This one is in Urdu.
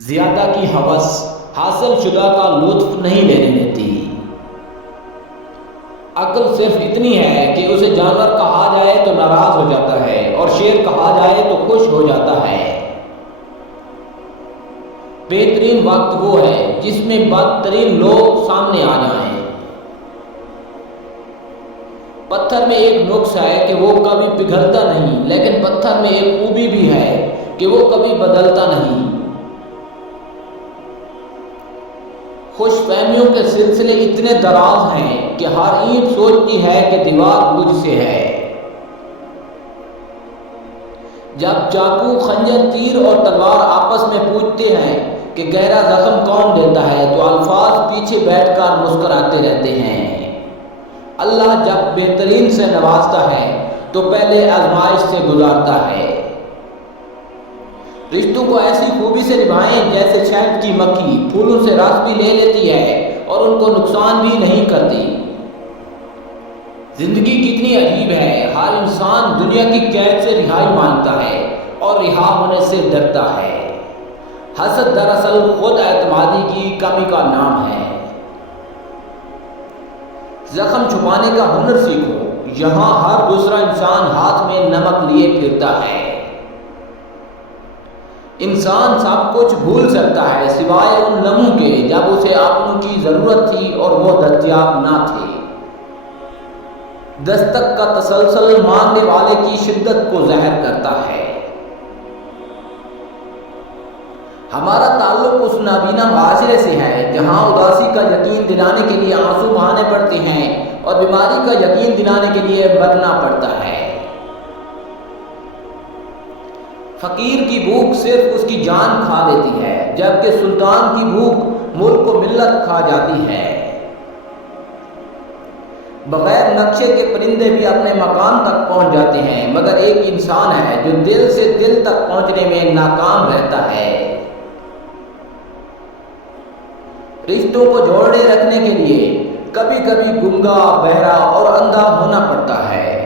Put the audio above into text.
زیادہ کی ہوس حاصل شدہ کا لطف نہیں لینے دیتی۔ عقل صرف اتنی ہے کہ اسے جانور کہا جائے تو ناراض ہو جاتا ہے اور شیر کہا جائے تو خوش ہو جاتا ہے۔ بہترین وقت وہ ہے جس میں بدترین لوگ سامنے آ جائیں۔ پتھر میں ایک نقص ہے کہ وہ کبھی پگھلتا نہیں، لیکن پتھر میں ایک خوبی بھی ہے کہ وہ کبھی بدلتا نہیں۔ خوش فہمیوں کے سلسلے اتنے دراز ہیں کہ ہر اینٹ سوچتی ہے کہ دیوار مجھ سے ہے۔ جب چاقو، خنجر، تیر اور تلوار آپس میں پوچھتے ہیں کہ گہرا زخم کون دیتا ہے، تو الفاظ پیچھے بیٹھ کر مسکراتے رہتے ہیں۔ اللہ جب بہترین سے نوازتا ہے تو پہلے آزمائش سے گزارتا ہے۔ رشتوں کو ایسی خوبی سے نبھائیں جیسے شہد کی مکھی پھولوں سے رس بھی لے لیتی ہے اور ان کو نقصان بھی نہیں کرتی۔ زندگی کتنی عجیب ہے، ہر انسان دنیا کی قید سے رہائی مانگتا ہے اور رہا ہونے سے ڈرتا ہے۔ حسد دراصل خود اعتمادی کی کمی کا نام ہے۔ زخم چھپانے کا ہنر سیکھو، یہاں ہر دوسرا انسان ہاتھ میں نمک لیے پھرتا ہے۔ انسان سب کچھ بھول سکتا ہے سوائے ان لمحوں کے جب اسے اپنوں کی ضرورت تھی اور وہ دستیاب نہ تھے۔ دستک کا تسلسل مانگنے والے کی شدت کو ظاہر کرتا ہے۔ ہمارا تعلق اس نابینا معاشرے سے ہے جہاں اداسی کا یقین دلانے کے لیے آنسو بہانے پڑتے ہیں اور بیماری کا یقین دلانے کے لیے مرنا پڑتا ہے۔ فقیر کی بھوک صرف اس کی جان کھا لیتی ہے، جبکہ سلطان کی بھوک ملک و ملت کھا جاتی ہے۔ بغیر نقشے کے پرندے بھی اپنے مقام تک پہنچ جاتے ہیں، مگر ایک انسان ہے جو دل سے دل تک پہنچنے میں ناکام رہتا ہے۔ رشتوں کو جوڑے رکھنے کے لیے کبھی کبھی گنگا، بہرا اور اندھا ہونا پڑتا ہے۔